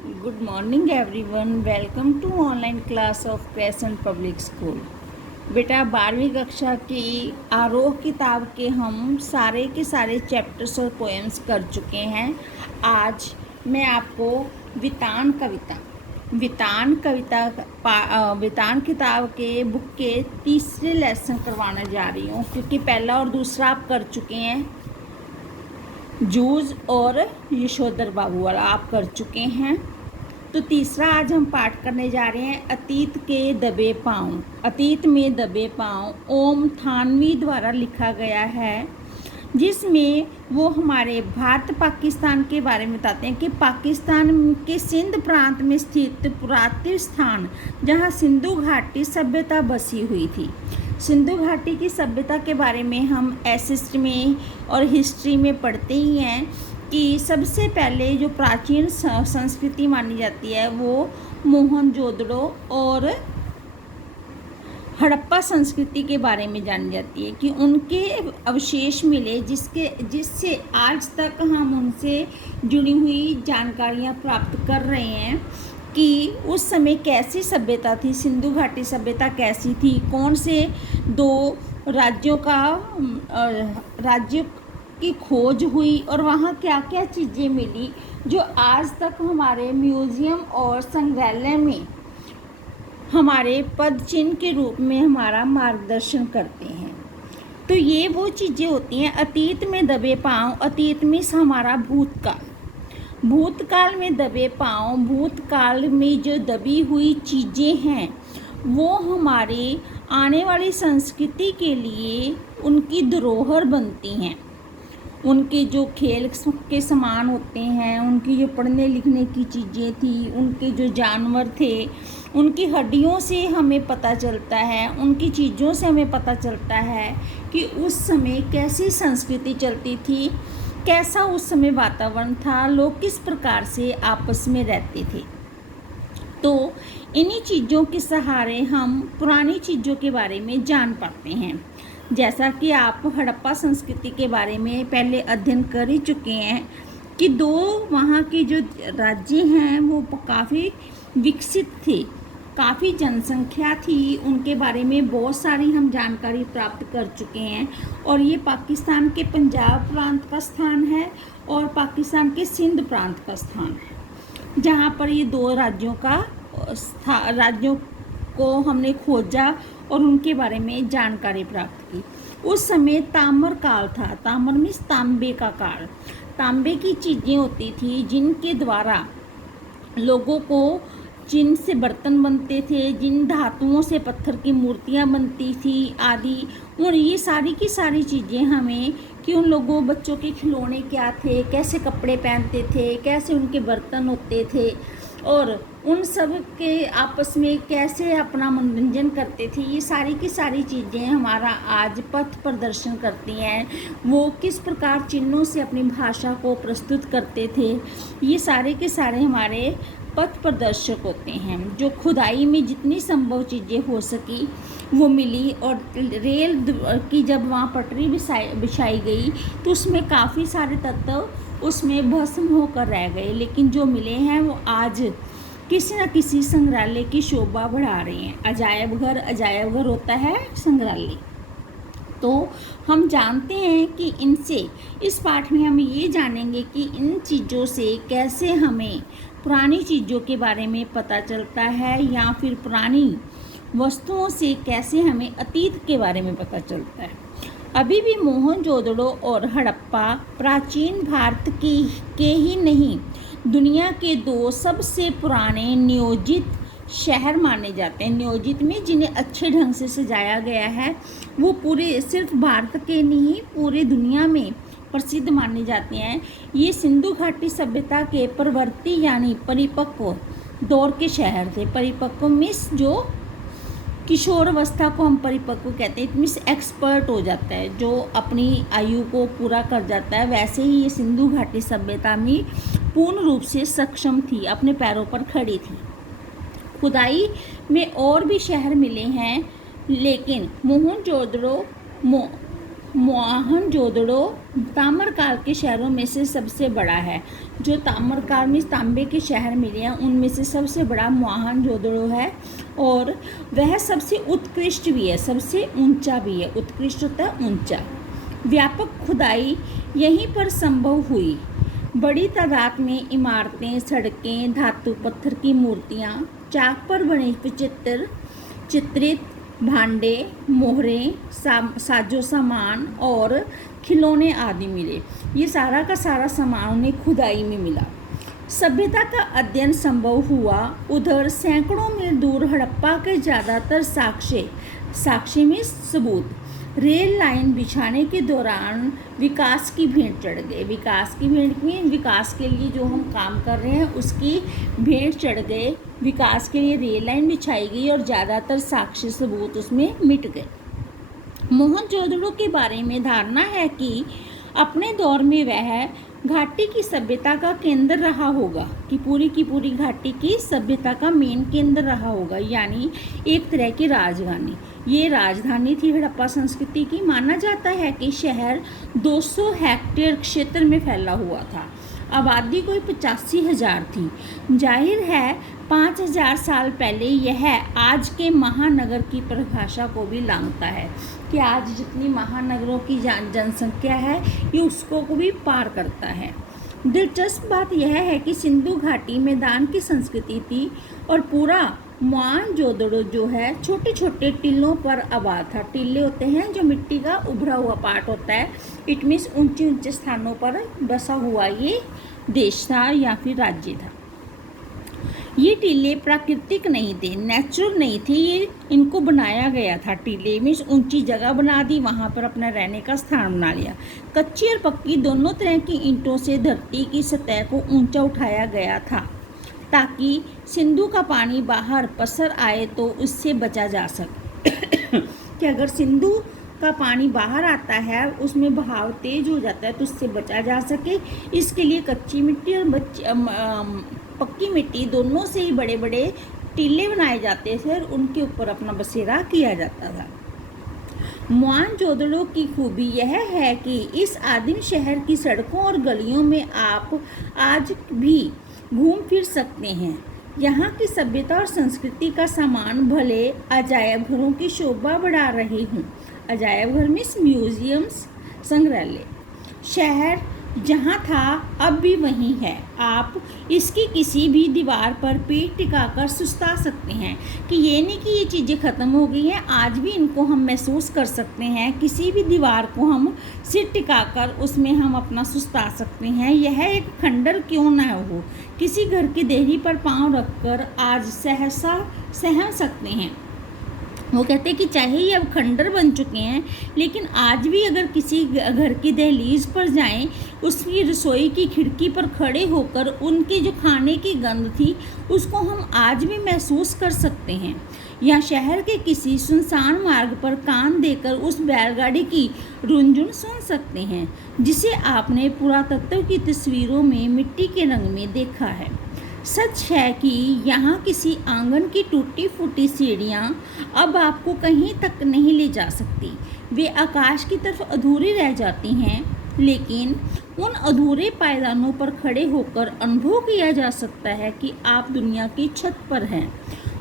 Good morning everyone. Welcome to online class of crescent public school. बेटा 12वीं कक्षा की आरोह किताब के हम सारे के सारे चैप्टर्स और पोएम्स कर चुके हैं। आज मैं आपको वितान किताब के बुक के तीसरे लेसन करवाने जा रही हूँ, क्योंकि पहला और दूसरा आप कर चुके हैं। जूझ और यशोधर बाबू वाला आप कर चुके हैं। तो तीसरा आज हम पाठ करने जा रहे हैं अतीत के दबे पाँव। अतीत में दबे पाँव ओम थानवी द्वारा लिखा गया है, जिसमें वो हमारे भारत पाकिस्तान के बारे में बताते हैं कि पाकिस्तान के सिंध प्रांत में स्थित पुरातत्व स्थान जहाँ सिंधु घाटी सभ्यता बसी हुई थी। सिंधु घाटी की सभ्यता के बारे में हम एसएसटी में और हिस्ट्री में पढ़ते ही हैं कि सबसे पहले जो प्राचीन संस्कृति मानी जाती है वो मोहनजोदड़ो और हड़प्पा संस्कृति के बारे में जानी जाती है, कि उनके अवशेष मिले जिससे आज तक हम उनसे जुड़ी हुई जानकारियाँ प्राप्त कर रहे हैं कि उस समय कैसी सभ्यता थी, सिंधु घाटी सभ्यता कैसी थी, कौन से दो राज्य की खोज हुई और वहाँ क्या क्या चीज़ें मिली जो आज तक हमारे म्यूज़ियम और संग्रहालय में हमारे पद चिन्ह के रूप में हमारा मार्गदर्शन करते हैं। तो ये वो चीज़ें होती हैं अतीत में दबे पाँव। अतीत में हमारा भूतकाल में दबे पाँव। भूतकाल में जो दबी हुई चीज़ें हैं वो हमारे आने वाली संस्कृति के लिए उनकी धरोहर बनती हैं। उनके जो खेल के सामान होते हैं, उनकी जो पढ़ने लिखने की चीज़ें थी, उनके जो जानवर थे, उनकी हड्डियों से हमें पता चलता है, उनकी चीज़ों से हमें पता चलता है कि उस समय कैसी संस्कृति चलती थी, कैसा उस समय वातावरण था, लोग किस प्रकार से आपस में रहते थे। तो इन्हीं चीज़ों के सहारे हम पुरानी चीज़ों के बारे में जान पाते हैं। जैसा कि आप हड़प्पा संस्कृति के बारे में पहले अध्ययन कर ही चुके हैं कि दो वहाँ के जो राज्य हैं वो काफ़ी विकसित थे, काफ़ी जनसंख्या थी, उनके बारे में बहुत सारी हम जानकारी प्राप्त कर चुके हैं। और ये पाकिस्तान के पंजाब प्रांत का स्थान है और पाकिस्तान के सिंध प्रांत का स्थान है, जहाँ पर ये दो राज्यों को हमने खोजा और उनके बारे में जानकारी प्राप्त की। उस समय ताम्र काल था। ताम्र मीन्स तांबे का काल। तांबे की चीज़ें होती थी जिनके द्वारा लोगों को जिन से बर्तन बनते थे, जिन धातुओं से पत्थर की मूर्तियां बनती थी आदि। और ये सारी की सारी चीज़ें हमें कि उन लोगों बच्चों के खिलौने क्या थे, कैसे कपड़े पहनते थे, कैसे उनके बर्तन होते थे और उन सब के आपस में कैसे अपना मनोरंजन करते थे, ये सारी की सारी चीज़ें हमारा आज पथ प्रदर्शन करती हैं। वो किस प्रकार चिन्हों से अपनी भाषा को प्रस्तुत करते थे, ये सारे के सारे हमारे पथ प्रदर्शक होते हैं। जो खुदाई में जितनी संभव चीज़ें हो सकी वो मिली, और रेल की जब वहाँ पटरी बिछाई गई तो उसमें काफ़ी सारे तत्व उसमें भस्म होकर रह गए, लेकिन जो मिले हैं वो आज किसी न किसी संग्रहालय की शोभा बढ़ा रहे हैं। अजायब घर होता है संग्रहालय। तो हम जानते हैं कि इनसे इस पाठ में हम ये जानेंगे कि इन चीज़ों से कैसे हमें पुरानी चीज़ों के बारे में पता चलता है, या फिर पुरानी वस्तुओं से कैसे हमें अतीत के बारे में पता चलता है। अभी भी मोहनजोदड़ो और हड़प्पा प्राचीन भारत के ही नहीं, दुनिया के दो सबसे पुराने नियोजित शहर माने जाते हैं। नियोजित में जिन्हें अच्छे ढंग से सजाया गया है, वो पूरे सिर्फ भारत के नहीं पूरे दुनिया में प्रसिद्ध माने जाते हैं। ये सिंधु घाटी सभ्यता के प्रवर्ती यानी परिपक्व दौर के शहर थे। परिपक्व मीन्स जो किशोर अवस्था को हम परिपक्व कहते हैं, इट मीन्स एक्सपर्ट हो जाता है, जो अपनी आयु को पूरा कर जाता है। वैसे ही ये सिंधु घाटी सभ्यता में पूर्ण रूप से सक्षम थी, अपने पैरों पर खड़ी थी। खुदाई में और भी शहर मिले हैं, लेकिन मोहनजोदड़ो मोहनजोदड़ो ताम्रकाल के शहरों में से सबसे बड़ा है। जो ताम्रकाल में तांबे के शहर मिले हैं उनमें से सबसे बड़ा मोहनजोदड़ो है और वह सबसे उत्कृष्ट भी है, सबसे ऊंचा भी है। उत्कृष्ट होता है ऊंचा। व्यापक खुदाई यहीं पर संभव हुई। बड़ी तादाद में इमारतें, सड़कें, धातु पत्थर की मूर्तियाँ, चाक पर बने चित्रित भांडे, मोहरें, साजो सामान और खिलौने आदि मिले। ये सारा का सारा सामान उन्हें खुदाई में मिला। सभ्यता का अध्ययन संभव हुआ। उधर सैकड़ों मील दूर हड़प्पा के ज़्यादातर साक्ष्य में सबूत रेल लाइन बिछाने के दौरान विकास की भेंट चढ़ गए। विकास की भेंट में विकास के लिए जो हम काम कर रहे हैं उसकी भेंट चढ़ गए। विकास के लिए रेल लाइन बिछाई गई और ज़्यादातर साक्ष्य सबूत उसमें मिट गए। मोहनजोदड़ो के बारे में धारणा है कि अपने दौर में वह घाटी की सभ्यता का केंद्र रहा होगा, कि पूरी घाटी की सभ्यता का मेन केंद्र रहा होगा, यानी एक तरह की राजधानी। ये राजधानी थी हड़प्पा संस्कृति की। माना जाता है कि शहर 200 हेक्टेयर क्षेत्र में फैला हुआ था। आबादी कोई 85,000 थी। जाहिर है 5,000 साल पहले यह आज के महानगर की परिभाषा को भी लांघता है कि आज जितनी महानगरों की जनसंख्या है ये उसको को भी पार करता है। दिलचस्प बात यह है कि सिंधु घाटी मैदान की संस्कृति थी और पूरा मोहनजोदड़ो जो है छोटे छोटे टीलों पर आबाद था। टीले होते हैं जो मिट्टी का उभरा हुआ पार्ट होता है। इट मीन्स ऊंचे ऊंचे स्थानों पर बसा हुआ ये देश था या फिर राज्य था। ये टीले प्राकृतिक नहीं थे, नेचुरल नहीं थे, ये इनको बनाया गया था। टीले मीन्स ऊंची जगह बना दी, वहाँ पर अपना रहने का स्थान बना लिया। कच्ची और पक्की दोनों तरह की ईंटों से धरती की सतह को ऊंचा उठाया गया था ताकि सिंधु का पानी बाहर पसर आए तो उससे बचा जा सके। कि अगर सिंधु का पानी बाहर आता है उसमें बहाव तेज हो जाता है तो उससे बचा जा सके। इसके लिए कच्ची मिट्टी और पक्की मिट्टी दोनों से ही बड़े बड़े टीले बनाए जाते थे और उनके ऊपर अपना बसेरा किया जाता था। मोहनजोदड़ो की खूबी यह है कि इस आदिम शहर की सड़कों और गलियों में आप आज भी घूम फिर सकते हैं। यहाँ की सभ्यता और संस्कृति का सामान भले अजायब घरों की शोभा बढ़ा रहे हों। अजायब घर मीन्स म्यूजियम्स, संग्रहालय। शहर जहाँ था अब भी वहीं है। आप इसकी किसी भी दीवार पर पीठ टिकाकर सुस्ता सकते हैं। कि ये नहीं कि ये चीज़ें ख़त्म हो गई हैं, आज भी इनको हम महसूस कर सकते हैं। किसी भी दीवार को हम सिर टिकाकर उसमें हम अपना सुस्ता सकते हैं। यह एक खंडर क्यों ना हो, किसी घर की देहरी पर पाँव रखकर आज सहसा सहम सकते हैं। वो कहते हैं कि चाहे ये अब खंडर बन चुके हैं लेकिन आज भी अगर किसी घर की दहलीज पर जाएं, उसकी रसोई की खिड़की पर खड़े होकर उनके जो खाने की गंध थी उसको हम आज भी महसूस कर सकते हैं। या शहर के किसी सुनसान मार्ग पर कान देकर उस बैलगाड़ी की रुनझुन सुन सकते हैं जिसे आपने पुरातत्व की तस्वीरों में मिट्टी के रंग में देखा है। सच है कि यहाँ किसी आंगन की टूटी फूटी सीढ़ियाँ अब आपको कहीं तक नहीं ले जा सकती। वे आकाश की तरफ अधूरी रह जाती हैं, लेकिन उन अधूरे पायदानों पर खड़े होकर अनुभव किया जा सकता है कि आप दुनिया की छत पर हैं।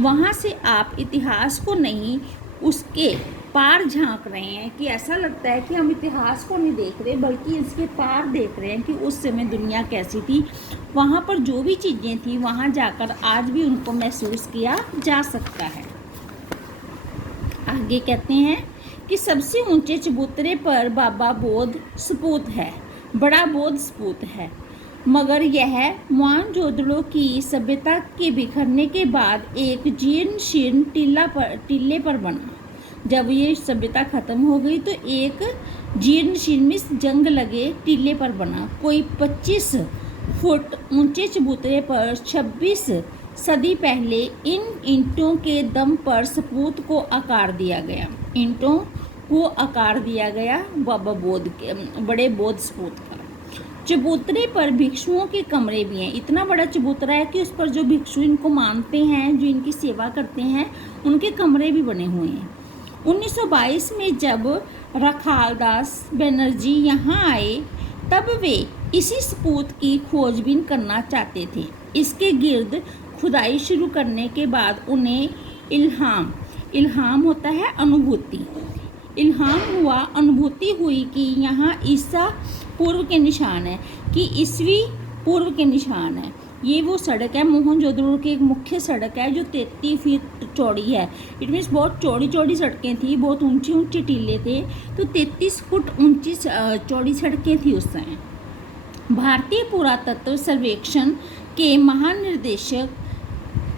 वहाँ से आप इतिहास को नहीं उसके पार झांक रहे हैं। कि ऐसा लगता है कि हम इतिहास को नहीं देख रहे बल्कि इसके पार देख रहे हैं कि उस समय दुनिया कैसी थी। वहाँ पर जो भी चीज़ें थी वहाँ जाकर आज भी उनको महसूस किया जा सकता है। आगे कहते हैं कि सबसे ऊंचे चबूतरे पर बाबा बोध सपूत है, बड़ा बोध सपूत है। मगर यह मोहनजोदड़ो की सभ्यता के बिखरने के बाद एक जीर्ण शीर्ण टीले पर बना। जब ये सभ्यता खत्म हो गई तो एक जीर्ण शीर्ण जंग लगे टीले पर बना। कोई 25 फुट ऊंचे चबूतरे पर 26 सदी पहले इन ईंटों के दम पर सपूत को आकार दिया गया। ईंटों को आकार दिया गया बाबा बोध के बड़े बोध सपूत का। चबूतरे पर भिक्षुओं के कमरे भी हैं। इतना बड़ा चबूतरा है कि उस पर जो भिक्षु इनको मानते हैं, जो इनकी सेवा करते हैं, उनके कमरे भी बने हुए हैं। 1922 में जब रखालदास बनर्जी यहाँ आए तब वे इसी स्पूत की खोजबीन करना चाहते थे। इसके गिर्द खुदाई शुरू करने के बाद उन्हें इल्हाम होता है अनुभूति, इल्हाम हुआ, अनुभूति हुई कि यहाँ ईसा पूर्व के निशान है, कि ईसवी पूर्व के निशान है। ये वो सड़क है, मोहनजोदड़ो की एक मुख्य सड़क है जो 33 फीट चौड़ी है। इट मीन्स बहुत चौड़ी चौड़ी सड़कें थी, बहुत ऊंची ऊंची टीले थे, तो 33 फुट ऊंची चौड़ी सड़कें थी उस समय। भारतीय पुरातत्व सर्वेक्षण के महानिदेशक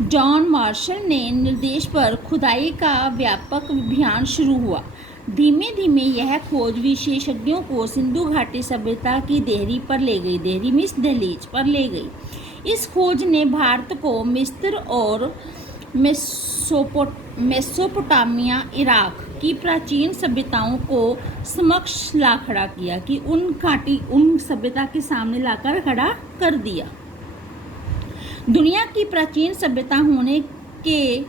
जॉन मार्शल ने निर्देश पर खुदाई का व्यापक अभियान शुरू हुआ। धीमे धीमे यह खोज विशेषज्ञों को सिंधु घाटी सभ्यता की देहरी पर ले गई, देहरी मीन्स दहलीज पर ले गई। इस खोज ने भारत को मिस्र और मेसोपोटामिया, इराक की प्राचीन सभ्यताओं को समक्ष ला खड़ा किया, कि उन सभ्यता के सामने लाकर खड़ा कर दिया। दुनिया की प्राचीन सभ्यता होने के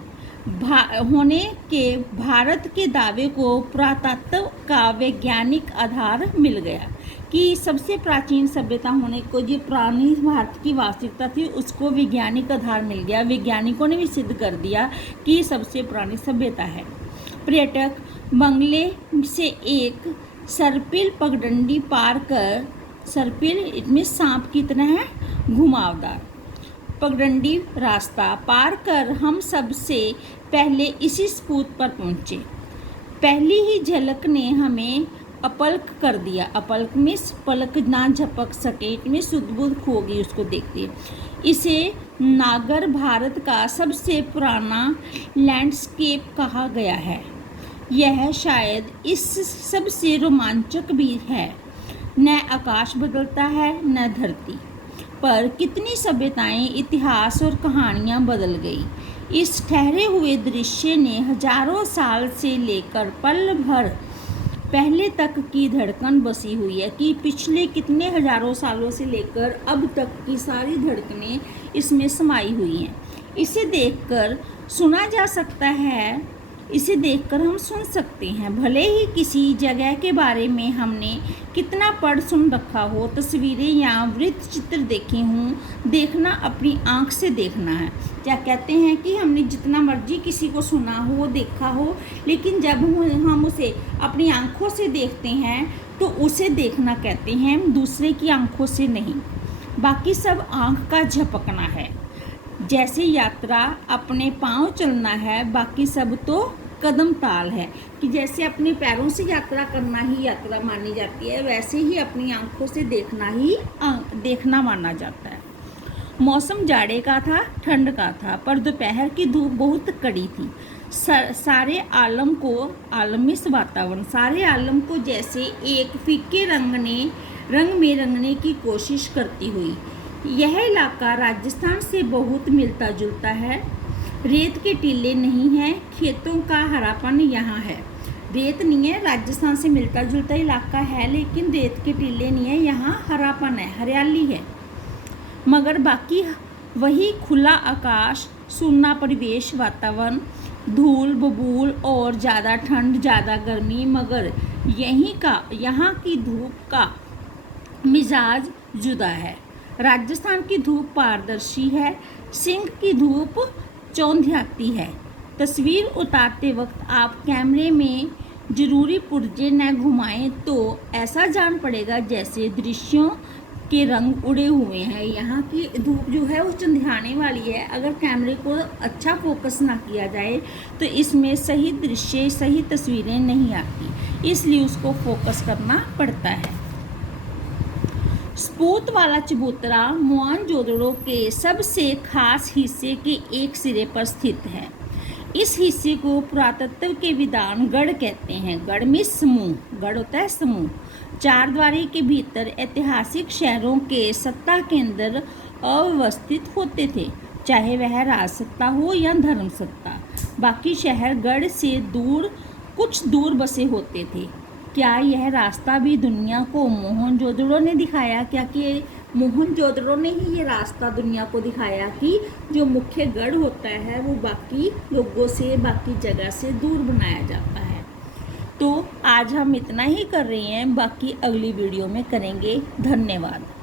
भारत के दावे को पुरातत्व का वैज्ञानिक आधार मिल गया, कि सबसे प्राचीन सभ्यता होने को, जो पुरानी भारत की वास्तविकता थी, उसको वैज्ञानिक आधार मिल गया। वैज्ञानिकों ने भी सिद्ध कर दिया कि सबसे पुरानी सभ्यता है। पर्यटक बंगले से एक सर्पिल पगडंडी पार कर, सर्पिल इनमें सांप की तरह है, घुमावदार पगडंडी रास्ता पार कर हम सबसे पहले इसी स्पूत पर पहुंचे। पहली ही झलक ने हमें अपलक कर दिया। अपलक में पलक ना झपक सके, इतनी सुध-बुध खो गई उसको देखते। इसे नागर भारत का सबसे पुराना लैंडस्केप कहा गया है। यह शायद इस सबसे रोमांचक भी है। न आकाश बदलता है न धरती, पर कितनी सभ्यताएं, इतिहास और कहानियां बदल गई। इस ठहरे हुए दृश्य ने हजारों साल से लेकर पल भर पहले तक की धड़कन बसी हुई है, कि पिछले कितने हजारों सालों से लेकर अब तक की सारी धड़कनें इसमें समाई हुई हैं। इसे देखकर सुना जा सकता है, इसे देखकर हम सुन सकते हैं। भले ही किसी जगह के बारे में हमने कितना पढ़ सुन रखा हो, तस्वीरें या वृत्त चित्र देखे हों, देखना अपनी आँख से देखना है। क्या कहते हैं कि हमने जितना मर्जी किसी को सुना हो, देखा हो, लेकिन जब हम उसे अपनी आँखों से देखते हैं तो उसे देखना कहते हैं, दूसरे की आँखों से नहीं। बाकी सब आँख का झपकना है। जैसे यात्रा अपने पाँव चलना है, बाकी सब तो कदम ताल है, कि जैसे अपने पैरों से यात्रा करना ही यात्रा मानी जाती है, वैसे ही अपनी आंखों से देखना माना जाता है। मौसम जाड़े का था, ठंड का था, पर दोपहर की धूप बहुत कड़ी थी। सारे आलम को जैसे एक फीके रंग में रंगने की कोशिश करती हुई। यह इलाका राजस्थान से बहुत मिलता जुलता है। रेत के टीले नहीं हैं, खेतों का हरापन यहाँ है। रेत नहीं है, राजस्थान से मिलता जुलता इलाका है, लेकिन रेत के टीले नहीं है, यहाँ हरापन है, हरियाली है। मगर बाकी वही खुला आकाश, सूना परिवेश, वातावरण, धूल बबूल और ज़्यादा ठंड, ज़्यादा गर्मी। मगर यहाँ की धूप का मिजाज जुदा है। राजस्थान की धूप पारदर्शी है, सिंह की धूप चौंधियाती है। तस्वीर उतारते वक्त आप कैमरे में जरूरी पुर्जे न घुमाएं तो ऐसा जान पड़ेगा जैसे दृश्यों के रंग उड़े हुए हैं। यहाँ की धूप जो है वो चंधियाने वाली है। अगर कैमरे को अच्छा फोकस ना किया जाए तो इसमें सही दृश्य, सही तस्वीरें नहीं आती, इसलिए उसको फोकस करना पड़ता है। स्पूत वाला चबूतरा मोहनजोदड़ो के सबसे खास हिस्से के एक सिरे पर स्थित है। इस हिस्से को पुरातत्व के विद्वान गढ़ कहते हैं। गढ़ में समूह, गढ़ होता है समूह। चारद्वारी के भीतर ऐतिहासिक शहरों के सत्ता केंद्र अव्यवस्थित होते थे, चाहे वह राजसत्ता हो या धर्म सत्ता। बाकी शहर गढ़ से कुछ दूर बसे होते थे। क्या यह रास्ता भी दुनिया को मोहनजोदड़ो ने दिखाया? क्या कि मोहनजोदड़ो ने ही ये रास्ता दुनिया को दिखाया कि जो मुख्य गढ़ होता है वो बाकी लोगों से, बाकी जगह से दूर बनाया जाता है। तो आज हम इतना ही कर रहे हैं, बाकी अगली वीडियो में करेंगे। धन्यवाद।